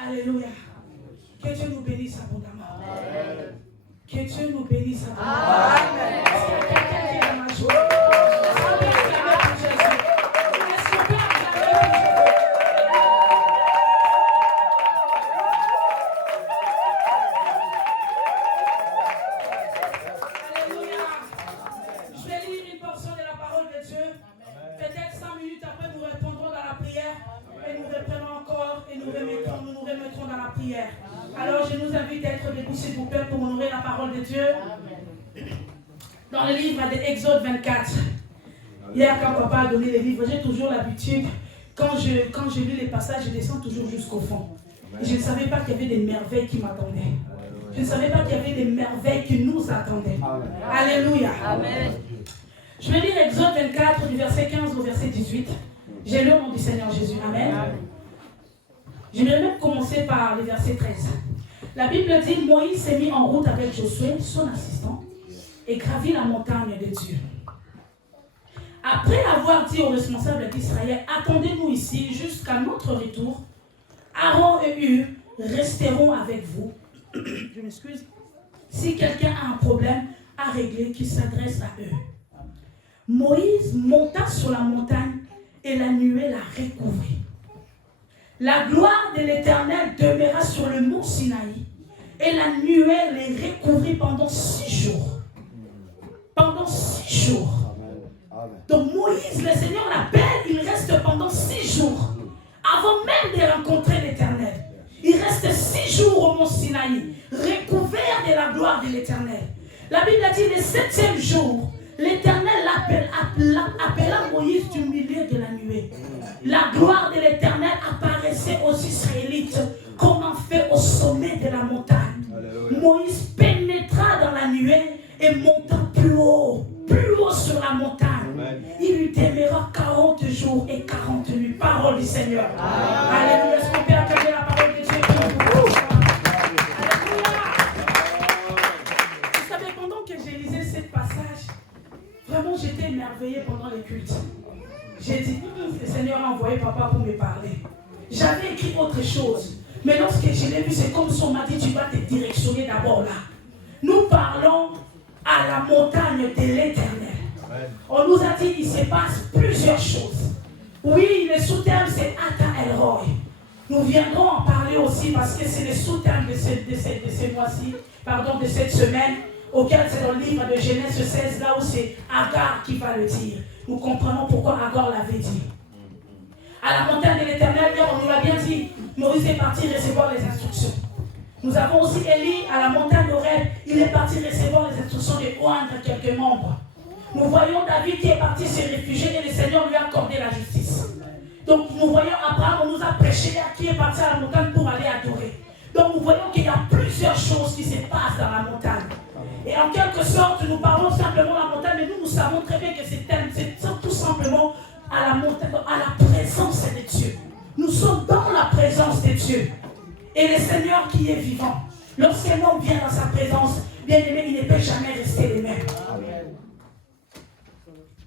Alléluia. Que Dieu nous bénisse abondamment. Que Dieu nous bénisse abondamment. Amen. Est-ce qu'il y a quelqu'un qui est dans ma joie? Est-ce qu'on peut acclamer pour Jésus? Est-ce qu'on peut acclamer pour Jésus? Alléluia. Je vais lire une portion de la parole de Dieu. Peut-être 5 minutes après, nous répondrons dans la prière. Et nous reprenons encore et nous remettrons dans la prière. Alors je nous invite à être debout s'il vous plaît pour honorer la parole de Dieu. Dans le livre d'Exode 24. Hier quand papa a donné les livres, j'ai toujours l'habitude, quand je lis les passages, je descends toujours jusqu'au fond. Et je ne savais pas qu'il y avait des merveilles qui m'attendaient. Je ne savais pas qu'il y avait des merveilles qui nous attendaient. Alléluia. Amen. Je vais lire Exode 24 du verset 15 au verset 18. J'ai le nom du Seigneur Jésus. Amen. Je vais même commencer par le verset 13. La Bible dit, Moïse s'est mis en route avec Josué, son assistant, et gravit la montagne de Dieu. Après avoir dit aux responsables d'Israël, attendez-nous ici jusqu'à notre retour, Aaron et Hur resteront avec vous. Je m'excuse. Si quelqu'un a un problème à régler, qu'il s'adresse à eux. Moïse monta sur la montagne et la nuée la recouvrit. La gloire de l'Éternel demeura sur le mont Sinaï et la nuée les recouvrit pendant 6 jours. Pendant 6 jours. Donc Moïse, le Seigneur l'appelle, il reste pendant 6 jours. Avant même de rencontrer l'Éternel. Il reste 6 jours au mont Sinaï, recouvert de la gloire de l'Éternel. La Bible a dit le 7e jour, l'Éternel appela Moïse du milieu de la nuée. La gloire de l'Éternel apparaissait aux Israélites comme un feu au sommet de la montagne. Moïse pénétra dans la continuait et montant plus haut sur la montagne. Amen. Il lui demeura 40 jours et 40 nuits. Parole du Seigneur. Alléluia. Est-ce qu'on peut acclamer la parole de Dieu? Alléluia. Vous savez, pendant que j'ai lisé ce passage, vraiment j'étais émerveillée pendant les cultes. J'ai dit, le Seigneur a envoyé papa pour me parler. J'avais écrit autre chose. Mais lorsque je l'ai vu, c'est comme si on m'a dit, tu vas te directionner d'abord là. Nous parlons à la montagne de l'Éternel. On nous a dit qu'il se passe plusieurs choses. Oui, le sous-terme c'est Ata El Roy. Nous viendrons en parler aussi parce que c'est le sous-terme de ce mois-ci, pardon, de cette semaine, auquel c'est dans le livre de Genèse 16, là où c'est Agar qui va le dire. Nous comprenons pourquoi Agar l'avait dit. À la montagne de l'Éternel, on nous l'a bien dit, Moïse est parti recevoir les instructions. Nous avons aussi Élie à la montagne d'Horeb, il est parti recevoir les instructions de oindre quelques membres. Nous voyons David qui est parti se réfugier et le Seigneur lui a accordé la justice. Donc nous voyons Abraham, on nous a prêché qui est parti à la montagne pour aller adorer. Donc nous voyons qu'il y a plusieurs choses qui se passent dans la montagne. Et en quelque sorte, nous parlons simplement de la montagne, mais nous savons très bien que c'est tout simplement à la montagne, à la présence de Dieu. Nous sommes dans la présence de Dieu. Et le Seigneur qui est vivant, lorsqu'un homme vient dans sa présence, bien aimé, il ne peut jamais rester le même.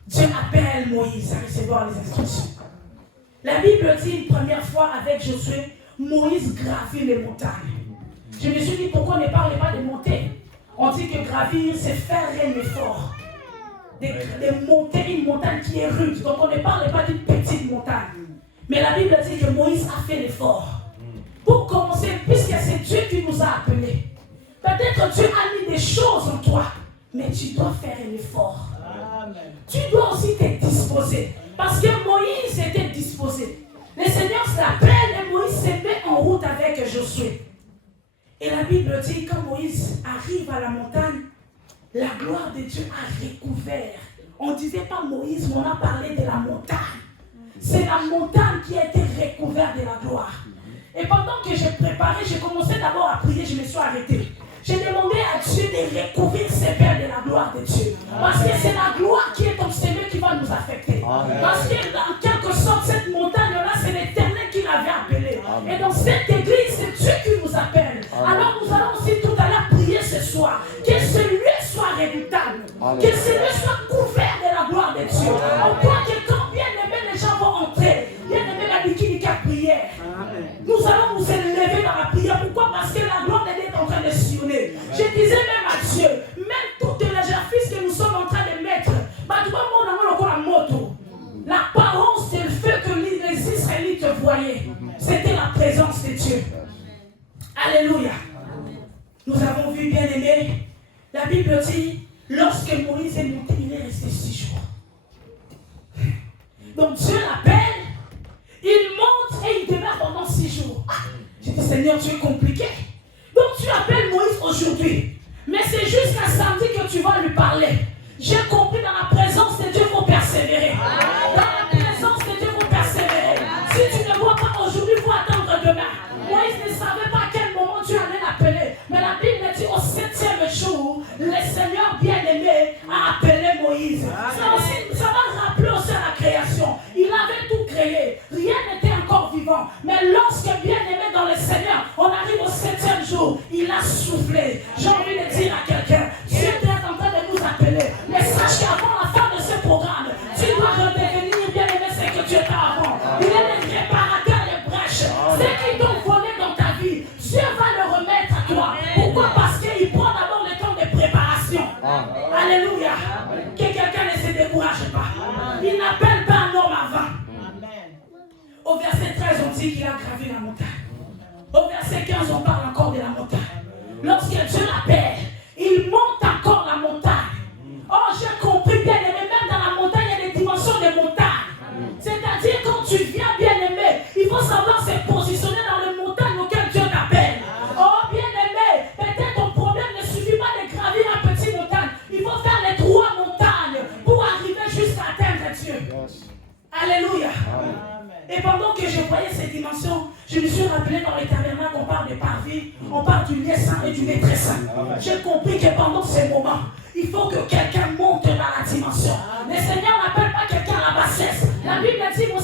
Dieu appelle Moïse à recevoir les instructions. La Bible dit une première fois avec Josué, Moïse gravit les montagnes. Je me suis dit, pourquoi on ne parle pas de monter? On dit que gravir, c'est faire un effort. De monter une montagne qui est rude. Donc on ne parle pas d'une petite montagne. Mais la Bible dit que Moïse a fait l'effort. Pour commencer, puisque c'est Dieu qui nous a appelés. Peut-être Dieu a mis des choses en toi, mais tu dois faire un effort. Amen. Tu dois aussi te disposer. Parce que Moïse était disposé. Le Seigneur s'appelle et Moïse se met en route avec Josué. Et la Bible dit, quand Moïse arrive à la montagne, la gloire de Dieu a recouvert. On ne disait pas Moïse, mais on a parlé de la montagne. C'est la montagne qui a été recouverte de la gloire. Et pendant que j'ai préparé, j'ai commencé d'abord à prier, je me suis arrêté. J'ai demandé à Dieu de recouvrir ses pères de la gloire de Dieu. Parce que c'est la gloire qui est obsédée qui va nous affecter. Amen. Parce que en quelque sorte, cette montagne-là, c'est l'Éternel qui l'avait appelée. Et dans cette église, c'est Dieu qui nous appelle. Amen. Alors nous allons aussi tout à l'heure prier ce soir. Que ce lieu soit redoutable. Que ce lieu soit couvert de la gloire de Dieu. On croit que quand bien aimé, les gens vont entrer. Bien aimé, la bikini à prière. Nous allons nous élever dans la prière. Pourquoi? Parce que la gloire de Dieu est en train de sillonner. Je disais même à Dieu, même toutes les artifices que nous sommes en train de mettre, l'apparence du feu que les Israélites voyaient, c'était la présence de Dieu. Alléluia. Nous avons vu, bien aimé, la Bible dit, lorsque Moïse est monté, il est resté 6 jours. Donc Dieu l'appelle, il monte et il demeure pendant 6 jours. J'ai dit, Seigneur, tu es compliqué. Donc tu appelles Moïse aujourd'hui. Mais c'est jusqu'à samedi que tu vas lui parler. J'ai compris, dans la présence de Dieu, il faut persévérer. Dans la présence de Dieu, il faut persévérer. Si tu ne vois pas aujourd'hui, il faut attendre demain. Moïse ne savait pas à quel moment Dieu allait l'appeler. Mais la Bible dit au 7e jour, le Seigneur bien-aimé a appelé Moïse. Ça va rappeler aussi à la création. Il avait tout créé. Rien n'était encore vivant. Mais lorsque bien-aimé dans le Seigneur, on arrive au 7e jour, il a soufflé. J'ai envie de dire à quelqu'un, Dieu est en train de nous appeler. Mais sache qu'avant la fin de ce programme, tu dois redevenir bien-aimé ce que tu étais avant. Il est le réparateur des brèches. Ce qui t'ont volé dans ta vie, Dieu va le remettre à toi. Pourquoi? Parce qu'il prend d'abord le temps de préparation. Alléluia. Que quelqu'un ne se décourage pas. Il n'appelle pas un homme avant. Au verset 13, on dit qu'il a gravé la montagne. Au verset 15, on parle encore de la montagne. Lorsque Dieu l'appelle, il monte encore la montagne. Oh, j'ai compris, bien-aimé, même dans la montagne, il y a des dimensions de montagne. C'est-à-dire, quand tu viens, bien-aimé, il faut savoir se positionner dans les montagnes auxquelles Dieu t'appelle. Oh, bien-aimé, peut-être ton problème ne suffit pas de gravir un petit montagne. Il faut faire les 3 montagnes pour arriver jusqu'à atteindre Dieu. Alléluia. Et pendant que je voyais ces dimensions, je me suis rappelé dans les tabernacles, on parle de parvis, on parle du lieu saint maîtresse et du maîtresse. J'ai compris que pendant ces moments, il faut que quelqu'un monte dans la dimension. Le Seigneur n'appelle pas quelqu'un à la bassesse. La Bible dit mon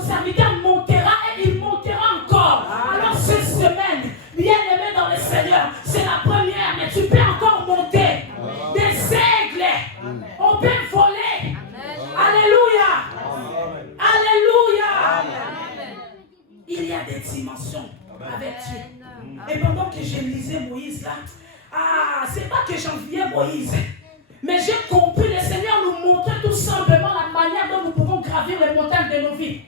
serviteur montera et il montera encore. Alors cette semaine, bien aimé dans le Seigneur, c'est la première, mais tu peux encore monter. Des aigles, on peut voler. Alléluia. Alléluia. Il y a des dimensions avec Dieu. Et pendant que je lisais Moïse là, c'est pas que j'enviais Moïse, mais j'ai compris, le Seigneur nous montrait tout simplement la manière dont nous pouvons gravir les montagnes de nos vies.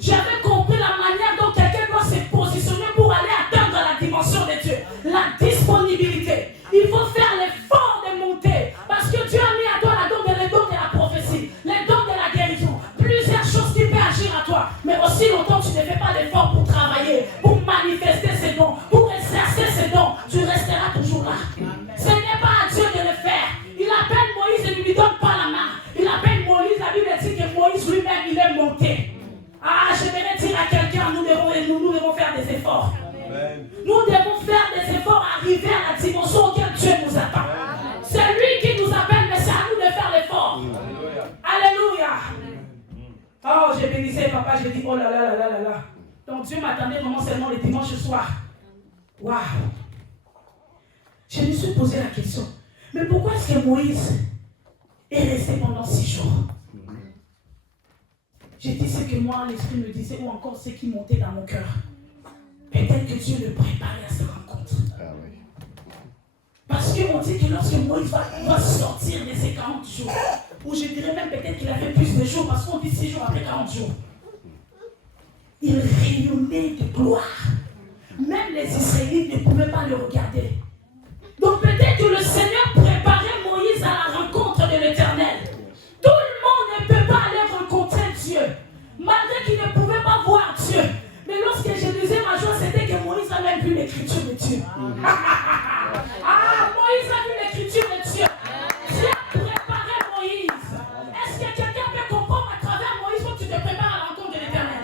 J'avais compris la manière dont quelqu'un doit se positionner pour aller atteindre la dimension de Dieu. La disponibilité. Il faut faire l'effort de monter. Parce que Dieu a mis à toi les dons de la prophétie, les dons de la guérison. Plusieurs choses qui peuvent agir à toi. Mais aussi longtemps tu ne fais pas d'effort pour travailler, pour manifester ces dons, pour exercer ces dons, tu resteras toujours là. Ce n'est pas à Dieu de le faire. Il appelle Moïse et ne lui donne pas la main. Il appelle Moïse, la Bible dit que Moïse lui-même, il est monté. J'aimerais dire à quelqu'un, nous devons faire des efforts. Amen. Nous devons faire des efforts, arriver à la dimension auquel Dieu nous attend. C'est lui qui nous appelle, mais c'est à nous de faire l'effort. Alléluia. Oh, j'ai bénissé papa, j'ai dit, oh là là là là là là. Donc Dieu m'attendait vraiment seulement le dimanche soir. Waouh. Je me suis posé la question, mais pourquoi est-ce que Moïse est resté pendant 6 jours? J'ai dit ce que moi, l'Esprit me disait, ou encore ce qui montait dans mon cœur. Peut-être que Dieu le préparait à cette rencontre. Parce qu'on dit que lorsque Moïse va sortir de ces 40 jours, ou je dirais même peut-être qu'il avait plus de jours, parce qu'on dit 6 jours après 40 jours, il rayonnait de gloire. Même les Israélites ne pouvaient pas le regarder. Donc peut-être que le Seigneur préparait Moïse à la rencontre de l'Éternel. Tout le monde ne peut pas aller rencontrer Dieu, malgré qu'il ne pouvait pas voir Dieu. Mais lorsque je disais ma joie, c'était que Moïse a même vu l'écriture de Dieu. Moïse a vu l'écriture de Dieu. Dieu a préparé Moïse. Est-ce que quelqu'un peut comprendre à travers Moïse? Il faut que tu te prépares à la rencontre de l'Éternel.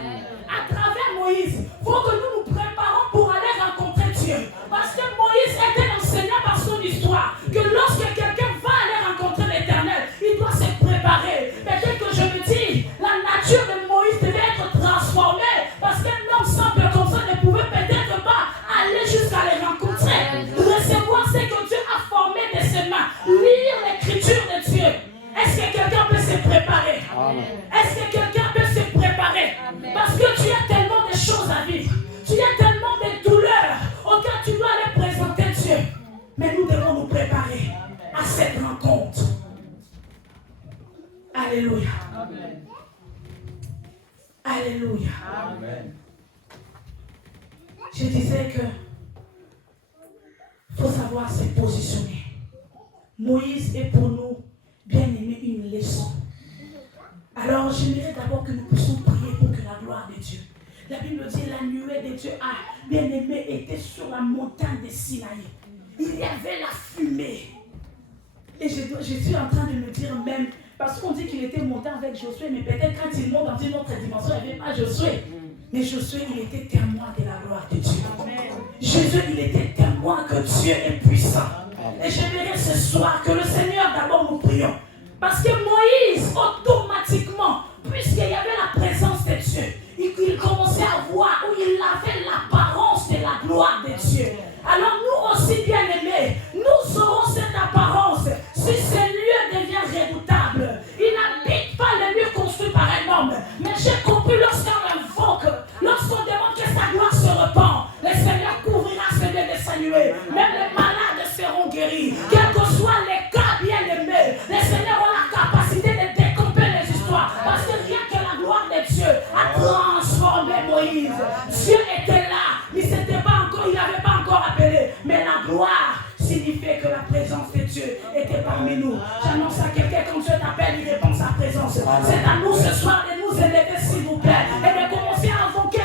À travers Moïse, il faut que nous nous préparons pour aller rencontrer Dieu. Parce que Moïse était enseignant par son histoire que lorsque quelqu'un va aller rencontrer l'Éternel, il doit se préparer. Peut-être que je me dis, la nature de Moïse devait être transformée parce qu'un homme simple comme ça ne pouvait peut-être pas aller jusqu'à les rencontrer. Recevoir ce que Dieu a formé de ses mains. Lire l'écriture de Dieu. Est-ce que quelqu'un peut se préparer? Est-ce que quelqu'un peut se préparer? Parce que tu as tellement de choses à vivre. Tu as tellement de douleurs auxquelles tu dois aller présenter Dieu. Mais nous devons nous préparer à cette rencontre. Alléluia. Amen. Alléluia. Amen. Je disais que il faut savoir se positionner. Moïse est pour nous, bien aimé, une leçon. Alors j'aimerais d'abord que nous puissions prier pour que la gloire de Dieu. La Bible dit la nuée de Dieu a, bien aimé, été sur la montagne de Sinaï. Il y avait la fumée. Et je suis en train de me dire même, parce qu'on dit qu'il était monté avec Josué, mais peut-être quand il monte dans une autre dimension, il n'y avait pas Josué. Mais Josué, il était témoin de la gloire de Dieu. Jésus, il était témoin que Dieu est puissant. Et j'aimerais ce soir que le Seigneur, d'abord nous prions. Parce que Moïse, automatiquement, puisqu'il y avait la présence de Dieu, il commençait à voir où il avait l'apparence de la gloire de Dieu. Alors nous aussi, bien aimés, nous aurons cette apparence si ce lieu devient redoutable. Il n'habite pas le lieu construit par un homme. Mais j'ai compris lorsqu'on invoque, lorsqu'on demande que sa gloire se répand, le Seigneur couvrira ce lieu de sa nuée. Même les malades seront guéris. Quels que soient les cas, bien aimés, le Seigneur a la capacité de découper les histoires. Parce que rien que la gloire de Dieu a transformé Moïse. Dieu était là. Il n'avait pas encore appelé. Mais la gloire signifiait que la présence de Dieu était parmi nous. J'annonce à quelqu'un, quand Dieu t'appelle, il répond sa présence. C'est à nous ce soir de nous élever, s'il vous plaît, et de commencer à invoquer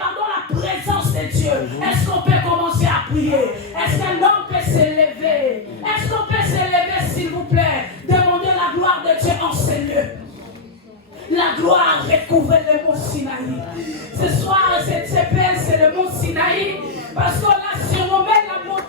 la présence de Dieu. Est-ce qu'on peut commencer à prier? Est-ce qu'un homme peut s'élever? Est-ce qu'on peut s'élever, s'il vous plaît? Demandez la gloire de Dieu en ce lieu. La gloire recouvre le mont Sinaï. Ce soir, cette CPL, c'est le mont Sinaï. Parce qu'on l'a surnommé la montagne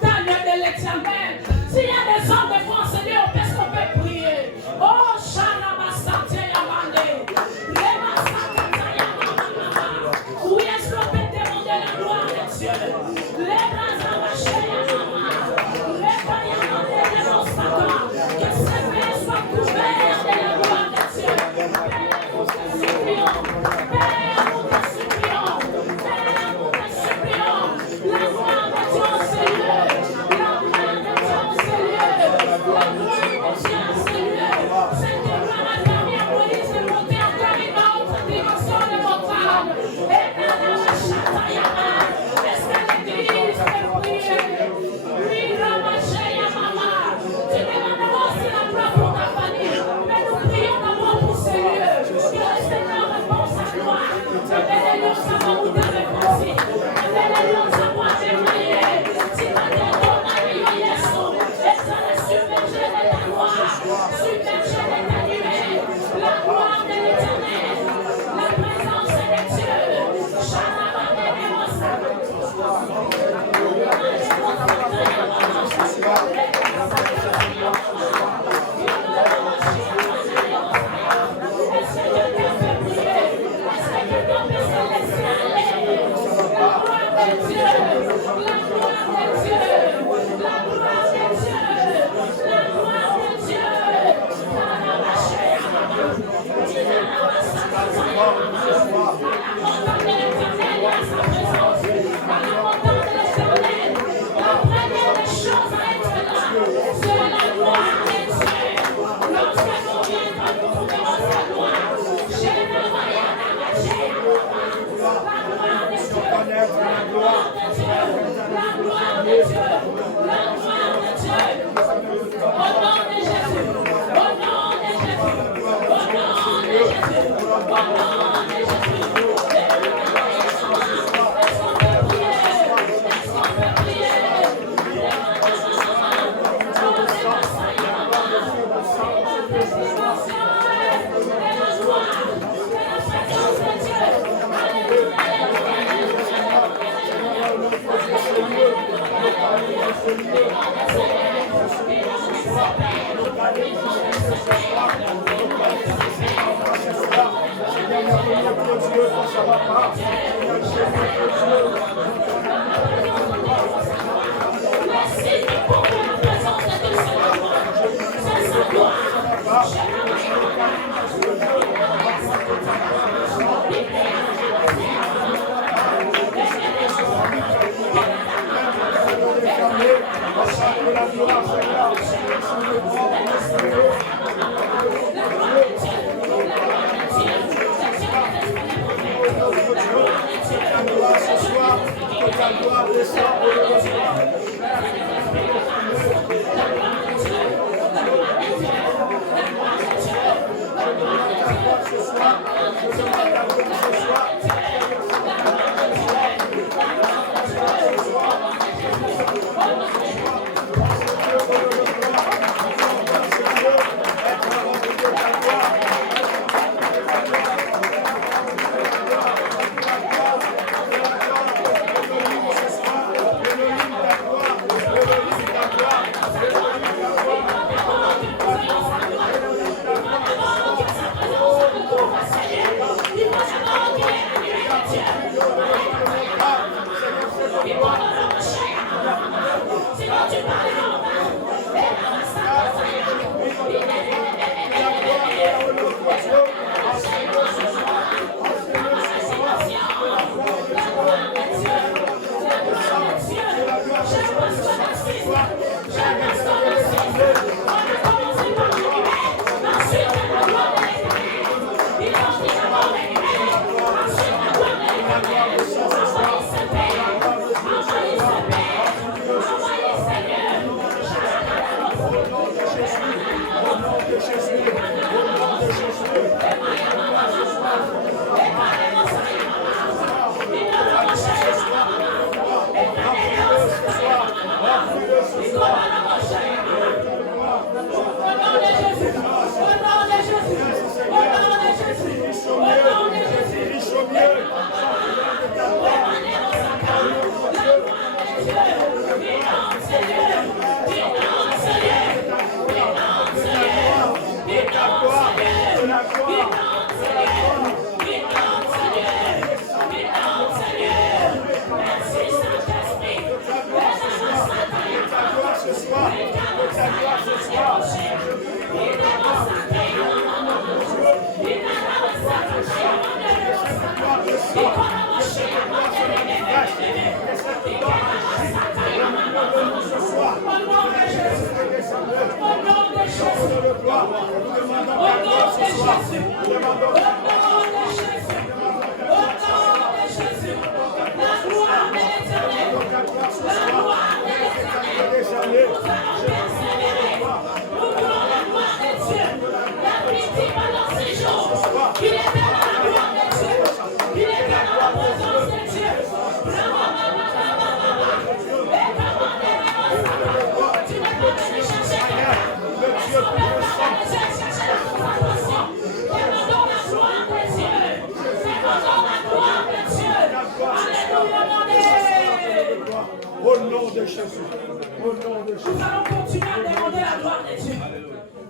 Nous allons continuer à demander la gloire de Dieu.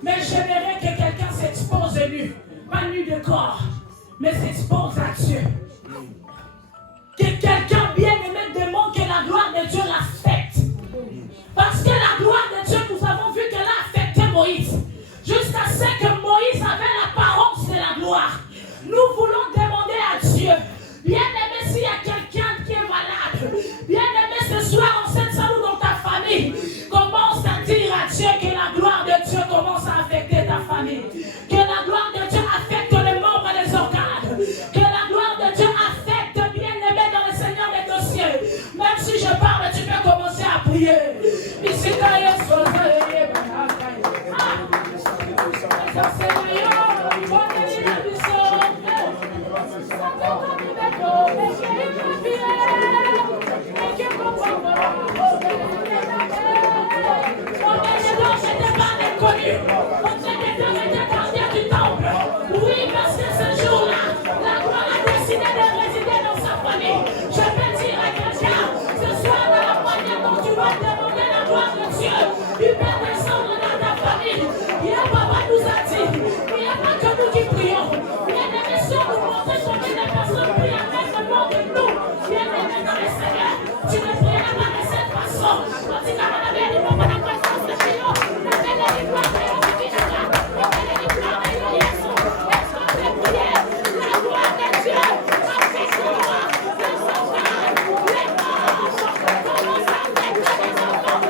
Mais j'aimerais que quelqu'un s'expose nu. Pas nu de corps, mais s'expose à Dieu. Que quelqu'un bien-aimé demande que la gloire de Dieu l'affecte. Parce que la gloire de Dieu, nous avons vu qu'elle a affecté Moïse. Jusqu'à ce que Moïse avait l'apparence de la gloire. Nous voulons demander à Dieu. Bien-aimé, s'il y a quelqu'un qui est malade, bien-aimé, ce soir en cette salle ou dans ta famille, commence à dire à Dieu que la gloire de Dieu commence à affecter ta famille. Que la gloire de Dieu affecte les membres et les organes. Que la gloire de Dieu affecte bien-aimé dans le Seigneur des dossiers. Même si je parle, tu peux commencer à prier. Oui, parce que ce jour-là, la gloire a décidé de résider dans sa famille. Je peux dire à quelqu'un, ce soir, dans la manière dont tu vas demander la gloire gloire de Dieu, du Père descendre dans ta famille. Hier, papa nous a dit, il n'y a pas que nous qui prions. Bien aimé, si on nous montrait combien de personnes prient avec le nom de nous. Bien aimé dans le Seigneur, tu ne prieras pas de cette façon. Quand tu as la belle, il faut pas la présence de Dieu. La belle, elle est gloire, elle est gloire, elle est gloire, elle est Jésus. Est-ce qu'on peut prier la gloire de Dieu avec toi, de son frère, les morts, commence à mettre les enfants.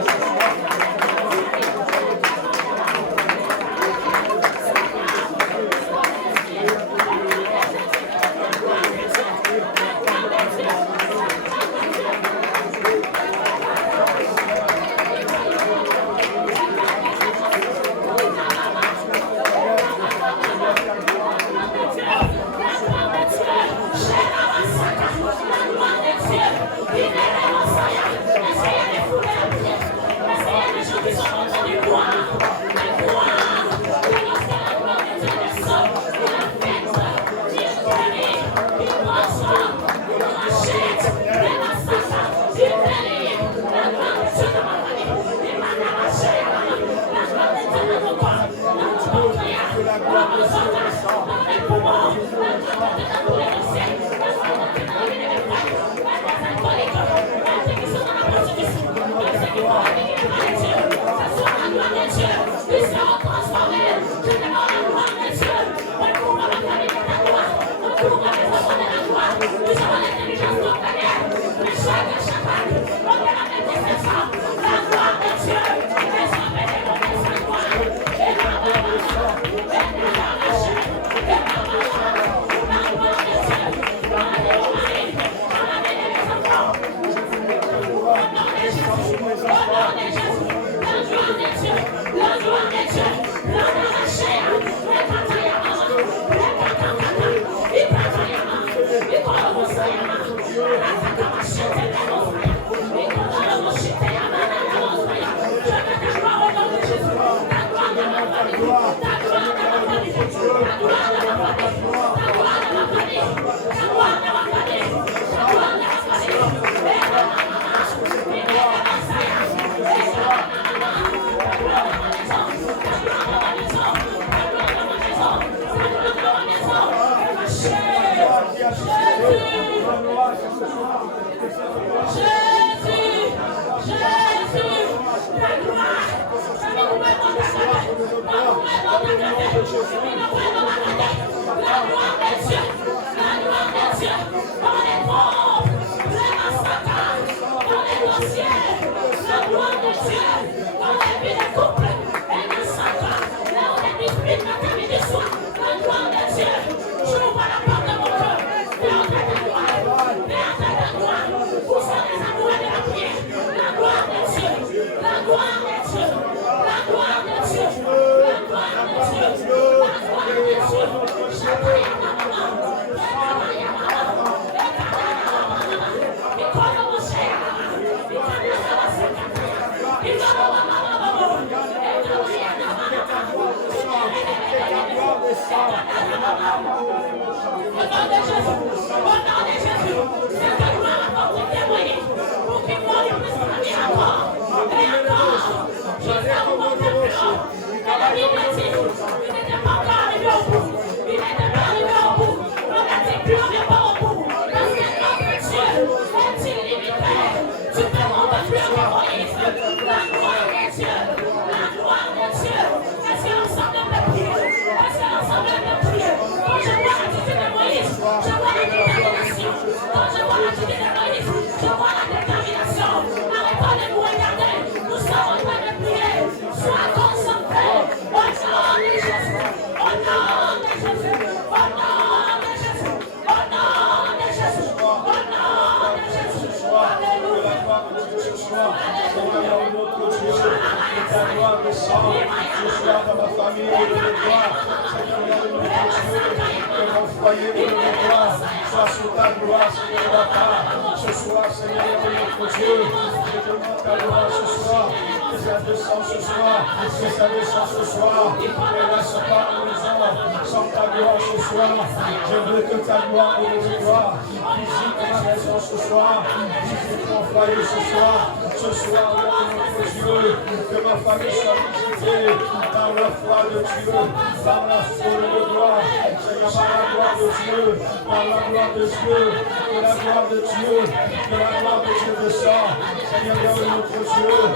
Je veux que ta gloire et de gloire visite ma maison ce soir, visite mon foyer ce soir, au nom de Jésus. Dieu, que ma famille soit visitée par la foi de Dieu, par la source de gloire, Seigneur, par la gloire de Dieu, par la gloire de Dieu, que la gloire de Dieu, que la gloire de Dieu descend, Seigneur, vers notre Dieu, oh,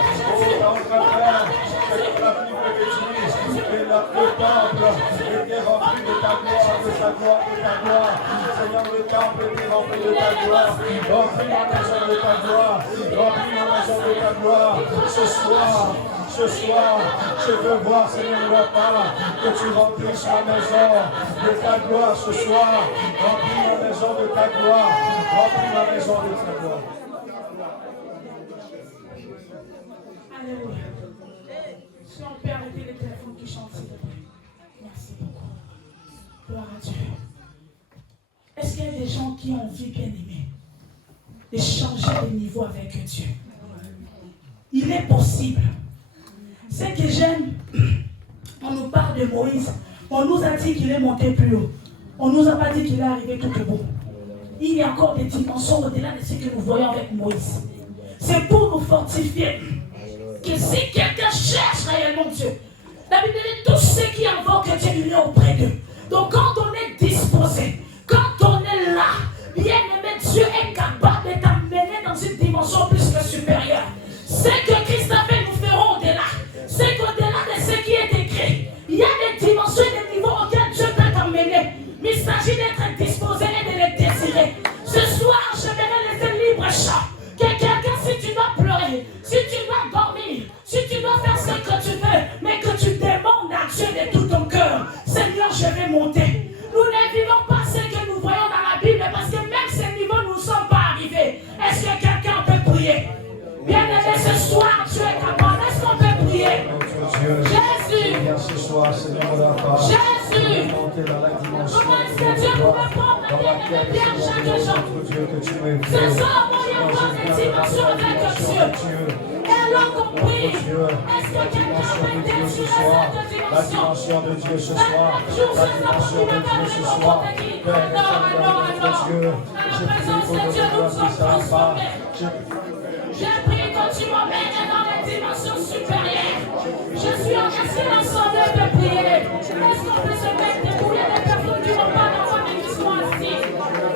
dans notre Père, Seigneur, la Bible dit, et le temple était rempli de ta gloire, de ta gloire, de ta gloire, Seigneur, le temple était rempli de ta gloire, remplis ma maison de ta gloire, remplis ma maison de ta gloire, ce soir, je veux voir, Seigneur, de la part, que tu remplisses ma maison de ta gloire ce soir, remplis ma maison de ta gloire, remplis ma maison de ta gloire. Alléluia. Si on peut arrêter les téléphones qui chantent, s'il te plaît. Merci beaucoup. Gloire à Dieu. Est-ce qu'il y a des gens qui ont envie, bien aimé, de changer de niveau avec Dieu? Il est possible. Ce que j'aime, on nous parle de Moïse. On nous a dit qu'il est monté plus haut. On ne nous a pas dit qu'il est arrivé tout au bout. Il y a encore des dimensions au-delà de ce que nous voyons avec Moïse. C'est pour nous fortifier que si quelqu'un cherche réellement Dieu, la Bible dit tous ceux qui invoquent Dieu, il est auprès d'eux. Donc quand on est disposé, quand on est là, bien aimé, Dieu est capable de t'amener dans une dimension plus que supérieure. Ce que Christ a fait, nous ferons au-delà. C'est qu'au-delà de ce qui est écrit, il y a des dimensions et des niveaux auxquels Dieu peut t'amener. Mais il s'agit d'être disposé et de les désirer. Ce soir, je vais laisser libre champ. Que quelqu'un, si tu dois pleurer, si tu dois dormir, si tu dois faire ce que tu veux, mais que tu demandes à Dieu de tout ton cœur, Seigneur, je vais monter. Nous ne vivons pas ce que nous voyons dans la Bible, parce que même ces niveaux ne nous sont pas arrivés. Est-ce que quelqu'un peut prier? Bien aimé, ce soir, Dieu est capable. Est-ce qu'on peut prier? Jésus. Jésus. Comment est-ce que Dieu pouvait prendre bien chaque jour? Ce soir, on y avoir des dimensions avec Dieu. Et alors qu'on prie, est-ce que quelqu'un peut désirer cette dimension? La dimension de Dieu ce soir. La dimension de Dieu ce soir. Père, Dieu, je prie pour que tu puisses transformer. Je prie que tu m'emmènes dans les dimensions supérieures. Je suis en silence de prier. Est-ce qu'on peut se mettre debout? Il y a des personnes qui n'ont pas d'enfants mais qui sont assises.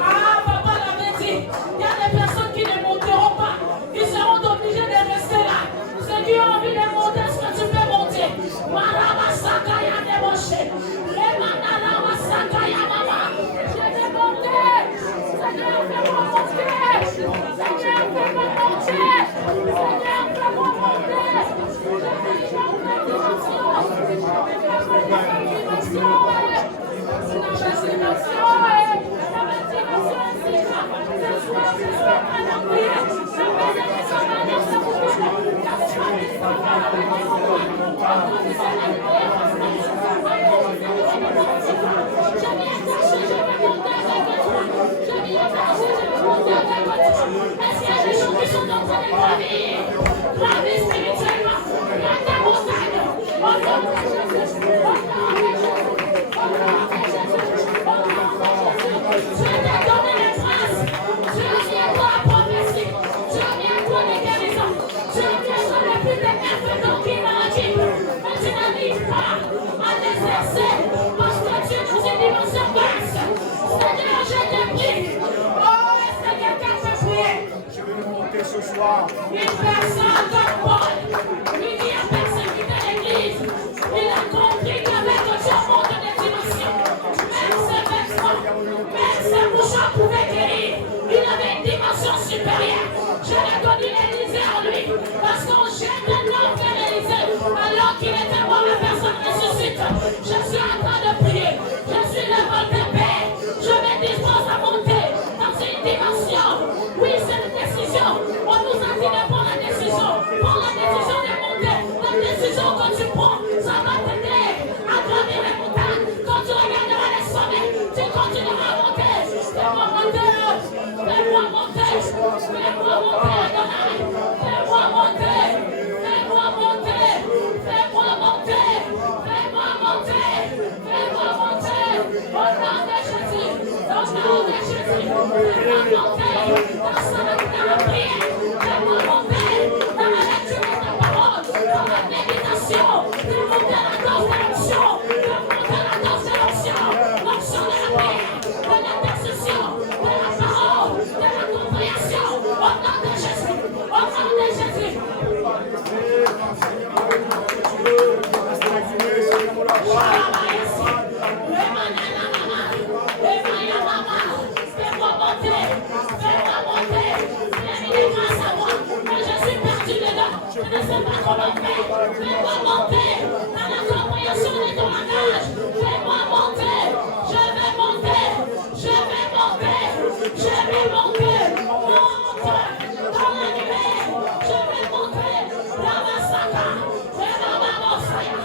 Ah, papa l'avait dit. Il y a des personnes qui ne monteront pas. Ils seront obligés de rester là. Ceux qui ont envie de monter, est-ce que tu peux monter? Marabasakaya débauché. Les manalabasakaya mama. Je vais monter. Seigneur, fais-moi monter. Seigneur, fais-moi monter. Seigneur, fais-moi monter. Ce soir. Une personne comme Paul, lui qui a persécuté l'Église, il a compris qu'avec Dieu on monte des dimensions. Même ses vêtements, même ses mouchoirs pouvaient guérir. Il avait une dimension supérieure. Je reconnais l'Élysée en lui, parce qu'on jette un homme vers l'Élysée, alors qu'il était mort, la personne ressuscite. Je suis en train de prier. Je suis le votre Père. Je me dispose à monter dans une dimension. Oui, c'est une décision. On nous a dit de prendre la décision. Prends la décision de monter. La décision que tu prends, ça va t'aider à gravir les montagnes. Quand tu regarderas les sommets, tu continueras à monter. Fais-moi monter. Fais-moi monter. Fais-moi monter, Adonai. Fais-moi monter. Fais-moi monter. Fais-moi monter. Fais-moi monter. Fais-moi monter. Au nom de Jésus. Au nom de Jésus. Fais-moi monter. Dans la prière. Fais-moi monter dans la lecture de ta parole. la méditation, de monter la dose de l'onction, de monter la dose de l'onction, l'onction de la prière, de l'intercession, de la parole, de la compréhension, au nom de Jésus, au nom de Jésus. Fais-moi monter, fais-moi grâce à moi, mais je suis perdu dedans, je ne sais pas comment faire. Fais-moi monter dans la compréhension de ton langage, fais-moi monter, je vais monter, je vais monter, je vais monter, monte dans la nuée, je vais monter dans ma saga, dans ma monsaya,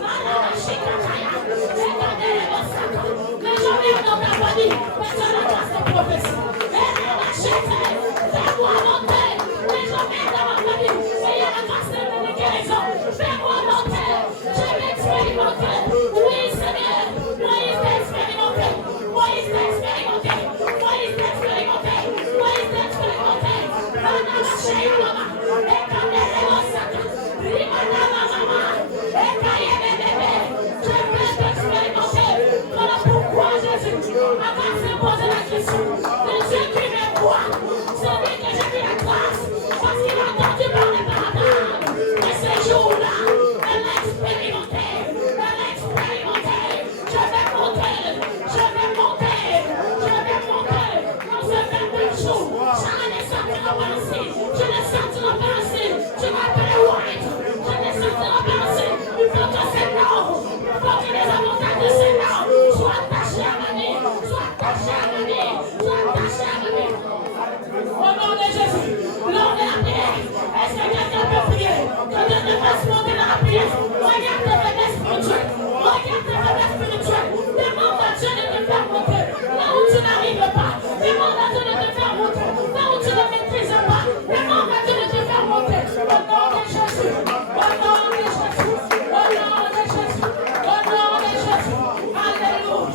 dans la chikataya, regardez les monsaka, les gens viennent dans ta famille, mais c'est la classe de prophétie, et la chikataya, fais-moi monter, les gens viennent dans ma famille, et il y a la grâce de guérison, fais-moi monter, je vais expérimenter, oui Seigneur, Moïse t'a expérimenté, Moïse t'a expérimenté, Moïse t'a expérimenté, Moïse t'a expérimenté, Mana la chaya mama, et quand les monsaka, rimana mama, et kaye bébé, je vais t'expérimenter, voilà pourquoi Jésus a se poser la question, de Dieu qui m'envoie, celui que j'ai vu la grâce, parce qu'il a entendu parler par Abraham, et ce jour-là, elle l'a expérimenté, je vais monter, je vais monter, je vais monter, dans ce 29 jours, j'en ai sorti l'opération, je l'ai sorti l'opération, tu m'appelles White, je l'ai sorti l'opération, il faut que c'est l'or, il faut que les avantages de ces noms soient attachés à ma vie, soient attachés à ma vie, soient attachés à ma vie. Au nom de Jésus, l'or de la prière, est-ce que quelqu'un peut prier, que Dieu te fasse monter dans la prière, regarde tes faiblesses spirituelles, regarde tes faiblesses spirituelles, demande à Dieu de te faire monter, là où tu n'arrives pas, demande à Dieu de te faire monter, là où tu ne maîtrises pas, demande à Dieu de te faire monter, au nom de Jésus, au nom de Jésus, au nom de Jésus, au nom de Jésus, alléluia,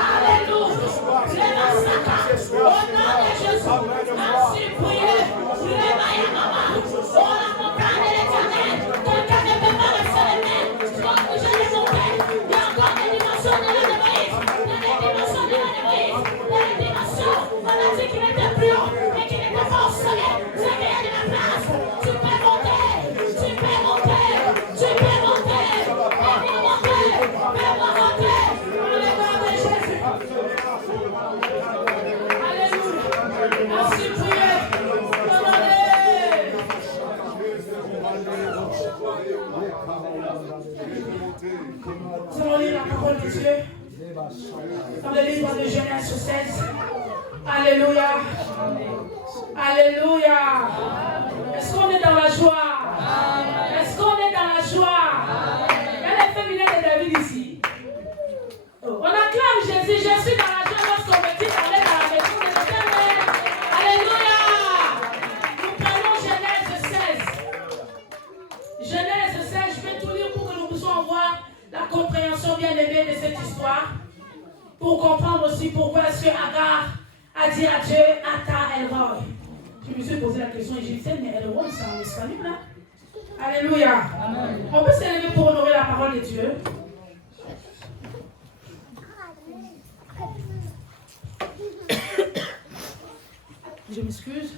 alléluia, les massacres, au nom de Jésus, ainsi priez, les mailles maman, oh la montagne de l'éternel, quelqu'un ne peut pas rester les mains, je pense que je l'ai monté, il y a encore des dimensions de la Moïse, il y a des dimensions de la Moïse, il y a des dimensions, on a dit qu'il était plus haut, mais qu'il n'était pas au sommet, c'est qu'il y a de la place, tu peux monter, tu peux monter, tu peux monter, fais-moi monter, fais-moi monter, dans le nom de Jésus. Alléluia, ainsi priez, demandez. Nous allons lire la parole de Dieu dans le livre de Genèse 16. Alléluia. Alléluia. Est-ce qu'on est dans la joie? Est-ce qu'on est dans la joie? Il y a les féminins de David ici. On acclame Jésus. Je suis dans la joie lorsqu'on me dit d'aller dans la maison de l'Éternel. Alléluia. Nous prenons Genèse 16. Genèse 16, je vais tout lire pour que nous puissions voir la compréhension bien aimée de cette histoire. Pour comprendre aussi pourquoi est-ce que Agar a dit à Dieu, Ata El Roi. Je me suis posé la question égyptienne, mais El Roi, c'est en espagnol là. Alléluia. Amen. On peut s'élever pour honorer la parole de Dieu. Je m'excuse.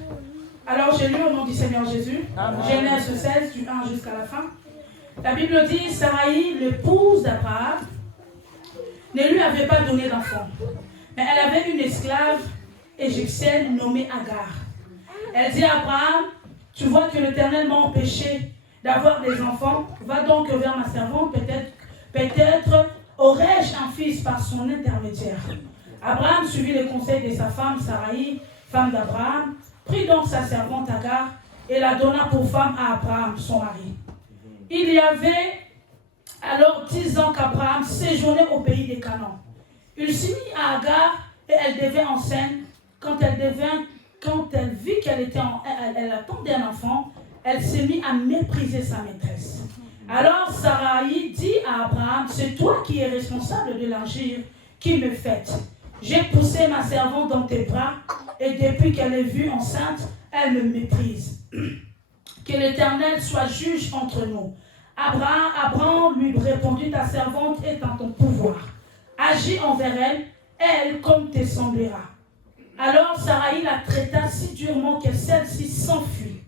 Alors j'ai lu au nom du Seigneur Jésus, Genèse 16, du 1 jusqu'à la fin. La Bible dit, Sarai, l'épouse d'Abraham, ne lui avait pas donné d'enfant. Mais elle avait une esclave égyptienne nommée Agar. Elle dit à Abraham, tu vois que l'Éternel m'a empêché d'avoir des enfants, va donc vers ma servante, peut-être aurais-je un fils par son intermédiaire. Abraham suivit les conseils de sa femme Sarai, femme d'Abraham, prit donc sa servante Agar et la donna pour femme à Abraham, son mari. Il y avait alors 10 ans qu'Abraham séjournait au pays des Canaan. Il s'y mit à Agar et elle devint enceinte. Quand elle vit qu'elle elle attendait un enfant, elle s'est mise à mépriser sa maîtresse. Alors Sarai dit à Abraham, c'est toi qui es responsable de l'injure qui me faites. J'ai poussé ma servante dans tes bras et depuis qu'elle est vue enceinte, elle me méprise. Que l'Éternel soit juge entre nous. Abraham lui répondit, ta servante est en ton pouvoir. Agis envers elle comme te semblera. Alors Saraï la traita si durement que celle-ci s'enfuit.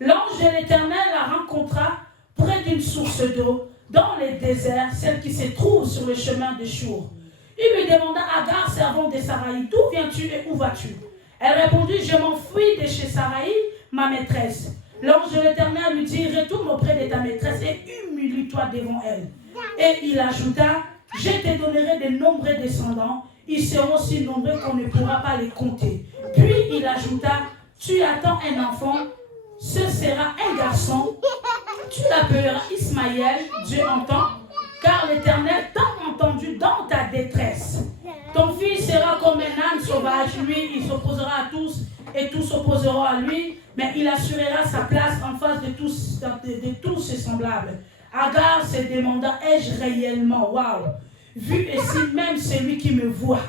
L'ange de l'Éternel la rencontra près d'une source d'eau, dans les déserts, celle qui se trouve sur le chemin de Chour. Il lui demanda, Agar, servante de Saraï, d'où viens-tu et où vas-tu? Elle répondit, je m'enfuis de chez Saraï, ma maîtresse. L'ange de l'Éternel lui dit, retourne auprès de ta maîtresse et humilie-toi devant elle. Et il ajouta, je te donnerai de nombreux descendants, ils seront si nombreux qu'on ne pourra pas les compter. Puis il ajouta, tu attends un enfant, ce sera un garçon, tu l'appelleras Ismaël, Dieu entend, car l'Éternel t'a entendu dans ta détresse. Ton fils sera comme un âne sauvage, lui il s'opposera à tous et tous s'opposeront à lui, mais il assurera sa place en face de tous ses semblables. Agar se demanda, ai-je réellement, vu ici même celui qui me voit.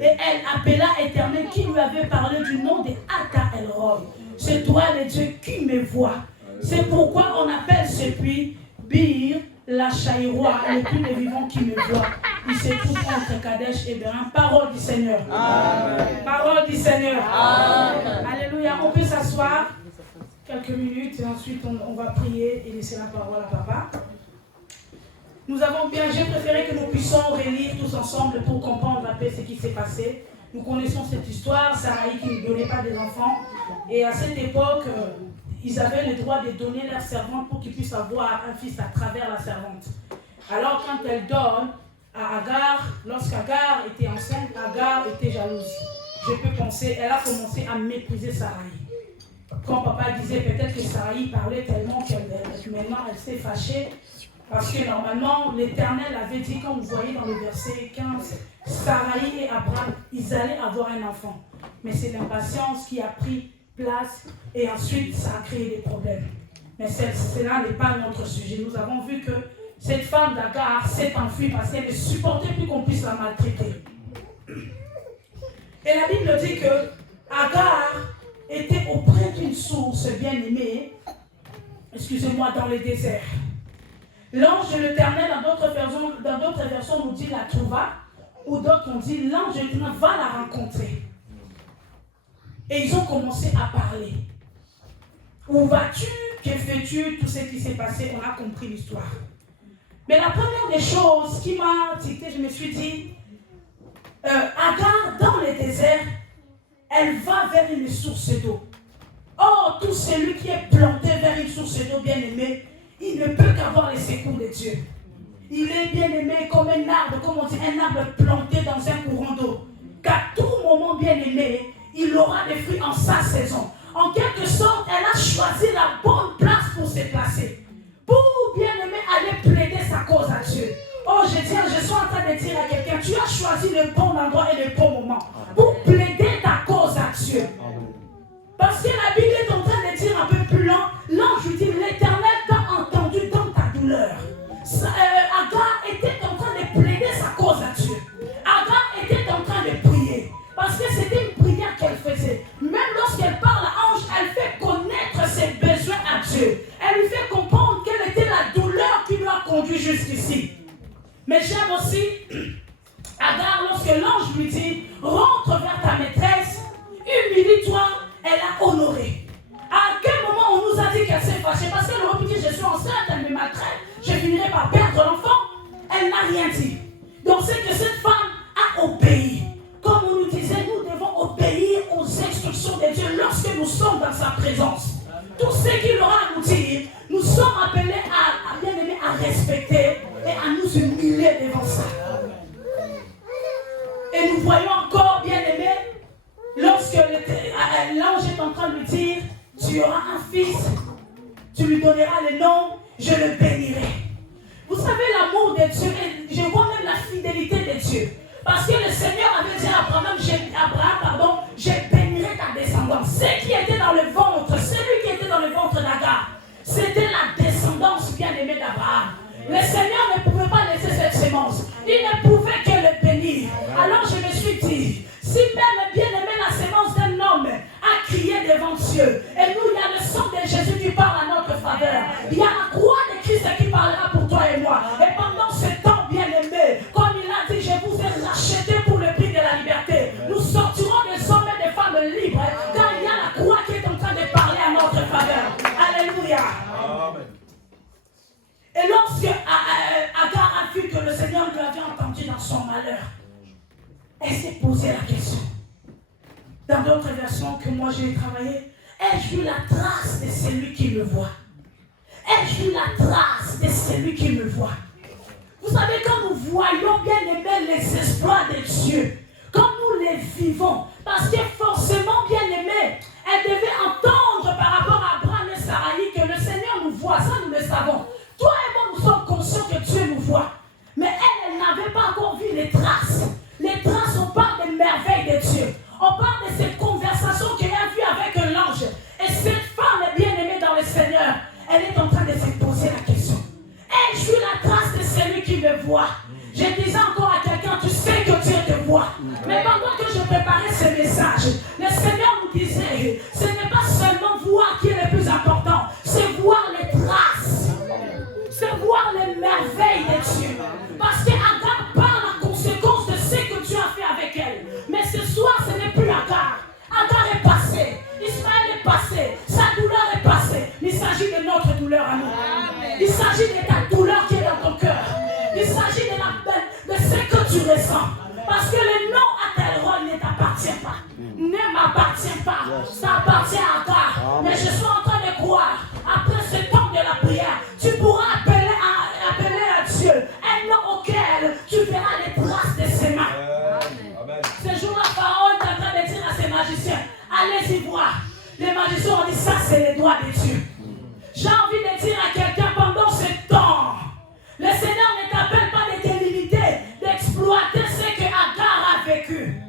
Et elle appela Éternel qui lui avait parlé du nom de Ata El-Roi. C'est toi le Dieu qui me voit. C'est pourquoi on appelle ce puits Bir la Chaïroua, le puits des vivants qui me voit. Il se trouve entre Kadesh et Bérin. Parole du Seigneur. Amen. Parole du Seigneur. Amen. Alléluia. On peut s'asseoir quelques minutes et ensuite on va prier et laisser la parole à papa. J'ai préféré que nous puissions relire tous ensemble pour comprendre un peu ce qui s'est passé. Nous connaissons cette histoire, Saraï qui ne donnait pas des enfants. Et à cette époque, ils avaient le droit de donner leur servante pour qu'ils puissent avoir un fils à travers la servante. Alors quand elle donne à Agar, lorsqu'Agar était enceinte, Agar était jalouse. Je peux penser, elle a commencé à mépriser Saraï. Quand papa disait peut-être que Saraï parlait tellement qu'elle maintenant elle s'est fâchée. Parce que normalement, l'Éternel avait dit, comme vous voyez dans le verset 15, Saraï et Abraham, ils allaient avoir un enfant. Mais c'est l'impatience qui a pris place et ensuite ça a créé des problèmes. Mais cela n'est pas notre sujet. Nous avons vu que cette femme d'Agar s'est enfuie parce qu'elle ne supportait plus qu'on puisse la maltraiter. Et la Bible dit que Agar était auprès d'une source bien-aimée, dans le désert. L'ange de l'Éternel, dans d'autres versions, nous dit la trouva, ou d'autres on dit l'ange de l'Éternel va la rencontrer. Et ils ont commencé à parler. Où vas-tu? Que fais-tu? Tout ce qui s'est passé, on a compris l'histoire. Mais la première des choses qui m'a dicté, je me suis dit, Agar, dans le désert, elle va vers une source d'eau. Or, tout celui qui est planté vers une source d'eau bien-aimée, il ne peut qu'avoir les secours de Dieu. Il est bien-aimé comme un arbre, comme on dit, un arbre planté dans un courant d'eau. Qu'à tout moment, bien-aimé, il aura des fruits en sa saison. En quelque sorte, elle a choisi la bonne place pour se placer. Pour, bien-aimé, aller plaider sa cause à Dieu. Oh, je suis en train de dire à quelqu'un, tu as choisi le bon endroit et le bon moment pour plaider ta cause à Dieu. Parce que la Bible est en train de dire un peu plus loin, l'ange lui dit, l'Éternel t'a entendu dans ta douleur. Agar était en train de plaider sa cause à Dieu. Agar était en train de prier. Parce que c'était une prière qu'elle faisait. Même lorsqu'elle parle à l'ange, elle fait connaître ses besoins à Dieu. Elle lui fait comprendre quelle était la douleur qui lui a conduit jusqu'ici. Mais j'aime aussi Agar, lorsque l'ange lui dit, rentre vers ta maîtresse, humilie-toi, elle a honoré. À quel moment on nous a dit qu'elle s'est fâchée? Parce qu'elle aurait pu dire, je suis enceinte, elle me maltraite, je finirai par perdre l'enfant. Elle n'a rien dit. Donc c'est que cette femme a obéi. Comme on nous disait, nous devons obéir aux instructions de Dieu lorsque nous sommes dans sa présence. Tout ce qu'il aura à nous dire, nous sommes appelés à bien aimer, à respecter et à nous humilier devant ça. Et nous voyons encore, bien aimé, lorsque l'ange est en train de lui dire, tu auras un fils, tu lui donneras le nom, je le bénirai. Vous savez l'amour de Dieu, et je vois même la fidélité de Dieu. Parce que le Seigneur avait dit à Abraham, je bénirai ta descendance. Ce qui était dans le ventre, celui qui était dans le ventre d'Agar, c'était la descendance bien-aimée d'Abraham. Le Seigneur ne pouvait pas laisser cette sémence. Il ne pouvait que le bénir. Alors je me suis dit, si même bien-aimé la sémence d'un homme a crié devant Dieu, et nous, il y a le sang de Jésus qui parle à notre faveur. Il y a la croix de Christ qui parle son malheur. Elle s'est posé la question. Dans d'autres versions que moi j'ai travaillé, ai-je vu la trace de celui qui me voit? Ai-je vu la trace de celui qui me voit? Vous savez, quand nous voyons bien aimé les exploits de Dieu, quand nous les vivons, parce que forcément bien aimé, elle devait entendre par rapport à Abraham et Saraï que le Seigneur nous voit, ça nous le savons. Toi et moi, nous sommes conscients que Dieu nous voit. Mais elle n'avait pas encore vu les traces. Les traces, on parle des merveilles de Dieu. On parle de cette conversation qu'elle a vue avec l'ange. Et cette femme est bien aimée dans le Seigneur. Elle est en train de se poser la question. Ai-je vu la trace de celui qui me voit? Je disais encore à quelqu'un, tu sais que Dieu te voit. Mais pendant que je préparais ce message, le Seigneur nous disait, ce n'est pas seulement voir qui est le plus important, c'est voir les traces. C'est voir les merveilles de Dieu. Parce qu'Agar parle en conséquence de ce que Dieu a fait avec elle. Mais ce soir, ce n'est plus Agar. Agar est passé. Ismaël est passé. Sa douleur est passée. Il s'agit de notre douleur à nous. Il s'agit de ta douleur qui est dans ton cœur. Il s'agit de ce que tu ressens. Parce que le nom à tel rôle ne t'appartient pas. Ne m'appartient pas. Ça appartient à Agar. Mais je suis en train de croire, après ce temps de la prière, tu pourras appeler à Dieu un nom auquel tu verras les traces de ses mains. Ce jour-là, Pharaon est en train de dire à ses magiciens, allez-y voir. Les magiciens ont dit, ça c'est les doigts de Dieu. J'ai envie de dire à quelqu'un pendant ce temps, le Seigneur ne t'appelle pas de te limiter, d'exploiter ce que Agar a vécu.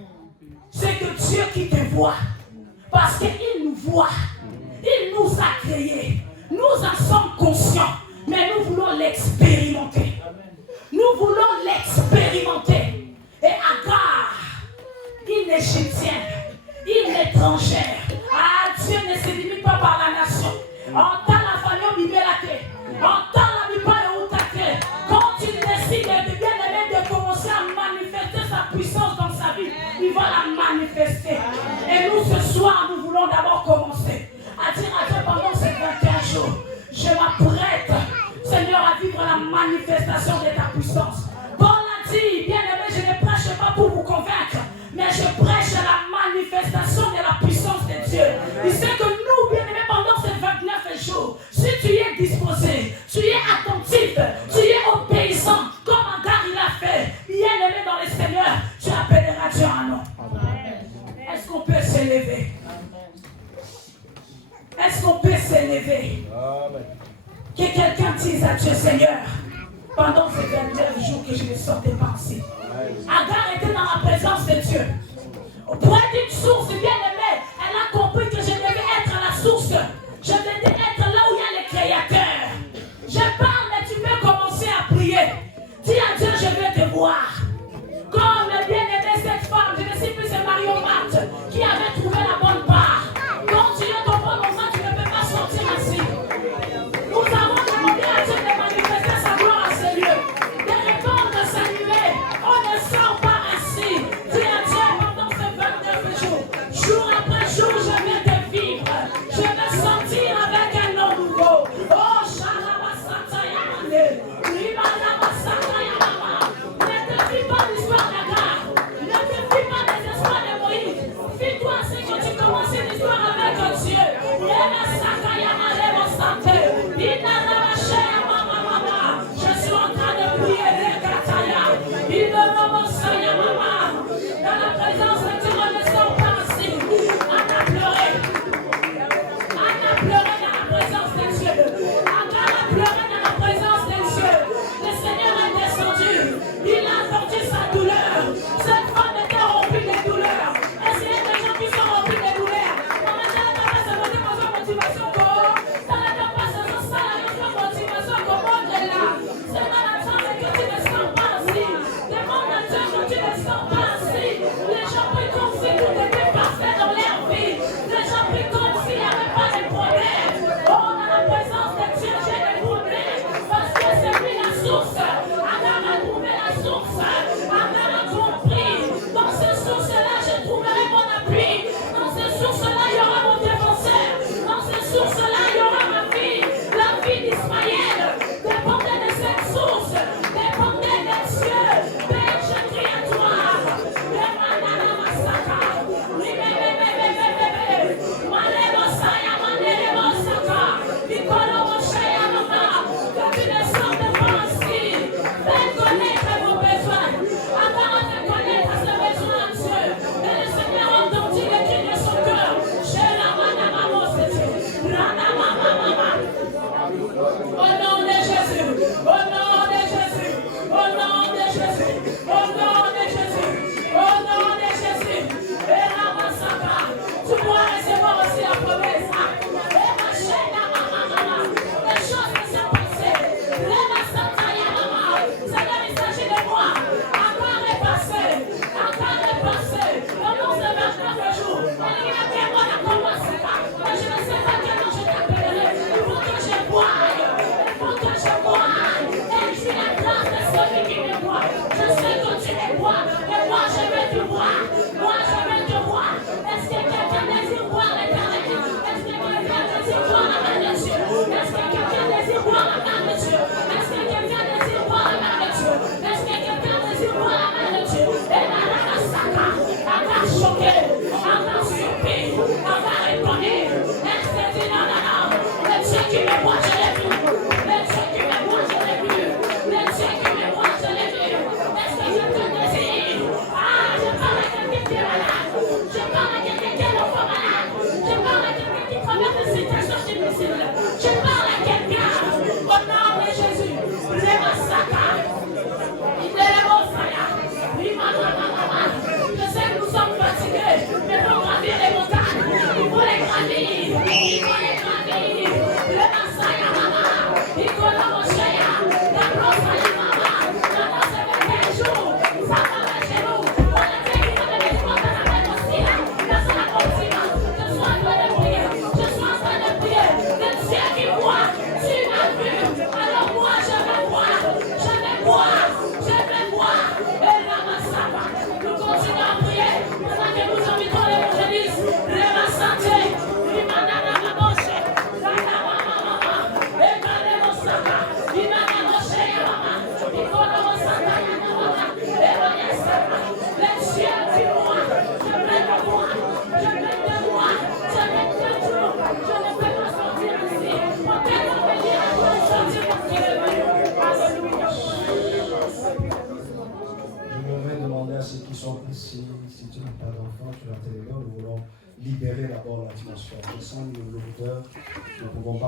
C'est que Dieu qui te voit. Parce qu'il nous voit. Il nous a créés. Nous en sommes conscients. Mais nous voulons l'expérimenter. Nous voulons l'expérimenter. Et Agar, une égyptienne, une étrangère. Ah, Dieu ne se limite pas par la nation. Entends la famille au bibélate. Entends la Bible au tate. Quand il décide de bien aimer de commencer à manifester sa puissance dans sa vie, il va la manifester. Et nous, ce soir, nous voulons d'abord commencer à dire à Dieu pendant ces 21 jours, je m'apprête, Seigneur, à vivre la manifestation de ta puissance. Paul a dit, bien aimé, je ne prêche pas pour vous convaincre, mais je prêche la manifestation de la puissance de Dieu. Il sait que nous, bien aimés, pendant ces 29 jours, si tu es disposé, tu es attentif, tu es obéissant, comme Agar il a fait, bien aimé dans le Seigneur, tu appelleras Dieu un nom. Est-ce qu'on peut s'élever? Est-ce qu'on peut s'élever? Que quelqu'un dise à Dieu, Seigneur, pendant ces 29 jours que je ne sortais pas ici, Agar était dans la présence de Dieu. Pour être une source bien aimée, elle a compris que je devais être la source. Je devais être là où il y a le Créateur. Je parle, mais tu peux commencer à prier. Dis à Dieu, je veux te voir. Comme bien aimé cette femme, je ne sais plus, c'est Marion Marthe, qui avait trouvé la bonne part. Quand tu es ton bon moment, tu ne peux pas sortir ainsi. Nous avons demandé à Dieu de manifester sa gloire à ce lieu, de répondre à sa nuée. On ne sort pas ainsi. Dis à Dieu pendant ces 29 jours, jour après jour, je vais te vivre. Je vais sortir avec un nom nouveau. Oh, Shalabasata Yamane, Libanabasata Yamama.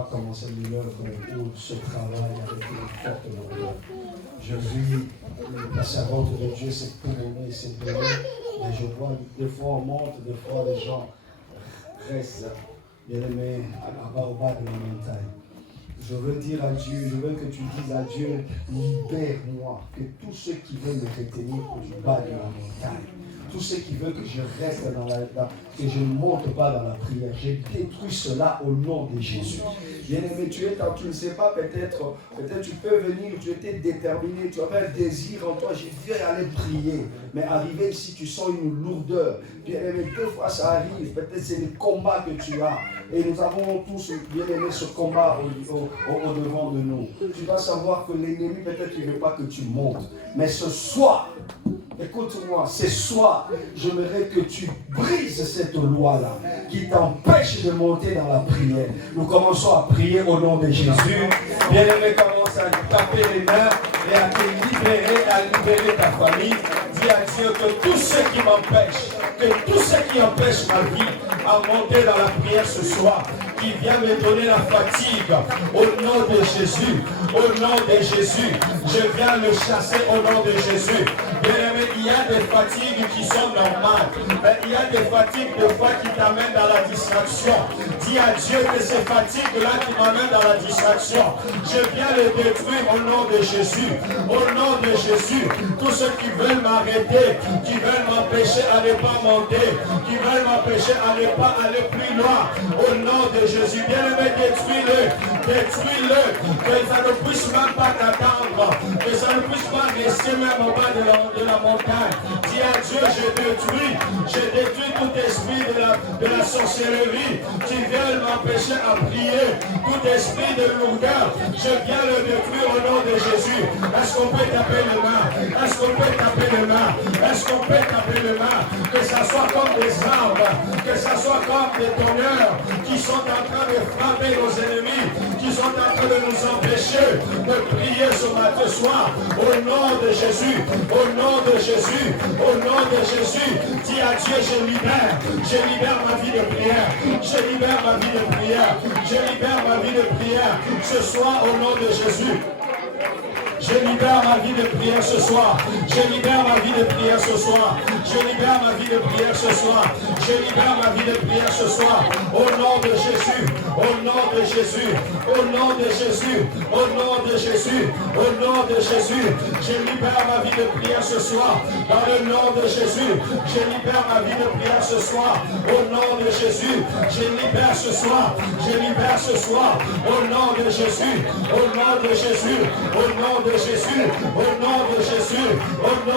pas commencer l'œuvre ou ce travail avec une forte longueur. Je vis la servante de Dieu, c'est couronné, c'est donné. Et je vois, des fois on monte, des fois les gens restent, bien aimés, au bas de la montagne. Je veux dire à Dieu, je veux que tu dises à Dieu, libère-moi, que tous ceux qui veulent me retenir au bas de la montagne, tous ceux qui veulent que je reste que je ne monte pas dans la prière, je détruis cela au nom de Jésus. Bien-aimé, tu ne sais pas, peut-être tu peux venir, tu étais déterminé, tu avais un désir en toi, j'ai dit aller prier, mais arrivé ici, tu sens une lourdeur. Bien-aimé, deux fois ça arrive, peut-être c'est le combat que tu as, et nous avons tous, bien-aimé, ce combat au devant de nous. Tu dois savoir que l'ennemi, peut-être qu'il ne veut pas que tu montes, mais ce soir, écoute-moi, ce soir, j'aimerais que tu brises cette loi-là qui t'empêche de monter dans la prière. Nous commençons à prier au nom de Jésus. Bien-aimé, commence à taper les mains et à te libérer, à libérer ta famille. Dis à Dieu que tout ce qui m'empêche, que tout ce qui empêche ma vie à monter dans la prière ce soir, qui vient me donner la fatigue, au nom de Jésus, au nom de Jésus, je viens le chasser au nom de Jésus. Bien-aimé, il y a des fatigues qui sont normales, mais il y a des fatigues de foi qui t'amènent dans la distraction. Dis à Dieu que ces fatigues-là qui m'amènent dans la distraction, je viens les détruire au nom de Jésus. Au nom de Jésus, tous ceux qui veulent m'arrêter, qui veulent m'empêcher à ne pas monter, qui veulent m'empêcher à ne pas aller plus loin, au nom de Jésus, bien-aimé, détruis-le, détruis-le, que ça ne puisse même pas t'attendre, que ça ne puisse pas rester même au bas de la montagne. Dis à Dieu, je détruis tout esprit de la sorcellerie qui vient m'empêcher à prier, tout esprit de lourdeur, je viens le détruire au nom de Jésus. Est-ce qu'on peut taper les mains? Est-ce qu'on peut taper les mains? Est-ce qu'on peut taper les mains? Que ça soit comme des arbres, que ça soit comme des tonneurs qui sont en train de frapper nos ennemis, qui sont en train de nous empêcher de prier ce matin soir. Au nom de Jésus, au nom de Jésus, au nom de Jésus, dis à Dieu, je libère ma vie de prière, je libère ma vie de prière, je libère ma vie de prière ce soir au nom de Jésus. Je libère ma vie de prière ce soir. Je libère ma vie de prière ce soir. Je libère ma vie de prière ce soir. Je libère ma vie de prière ce soir. Au nom de Jésus. Au nom de Jésus. Au nom de Jésus. Au nom de Jésus. Au nom de Jésus. Je libère ma vie de prière ce soir. Dans le nom de Jésus. Je libère ma vie de prière ce soir. Au nom de Jésus. Je libère ce soir. Je libère ce soir. Au nom de Jésus. Au nom de Jésus. Au nom de Jésus, au nom de Jésus, au nom